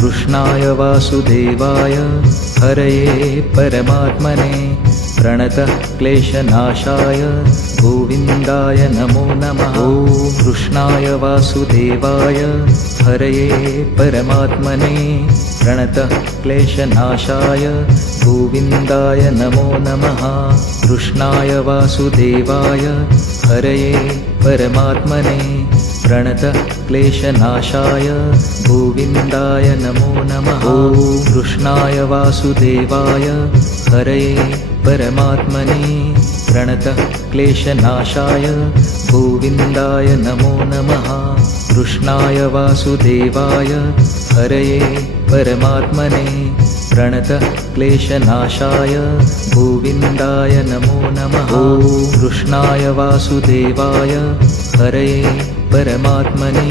कृष्णाय वासुदेवाय हरये परमात्मने प्रणतः क्लेशनाशाय गोविन्दाय नमो नमः। ॐ कृष्णाय वासुदेवाय हरये परमात्मने प्रणतः क्लेशनाशाय गोविन्दाय नमो नमः। कृष्णाय वासुदेवाय हरये परमात्मने प्रणतः क्लेशनाशाय गोविन्दाय नमो नमः। ॐ कृष्णाय वासुदेवाय हरये परमात्मने प्रणतः क्लेशनाशाय गोविन्दाय नमो नमः। कृष्णाय वासुदेवाय हरये परमात्मने प्रणतः क्लेशनाशाय गोविन्दाय नमो नमः। ॐ कृष्णाय वासुदेवाय हरये परमात्मने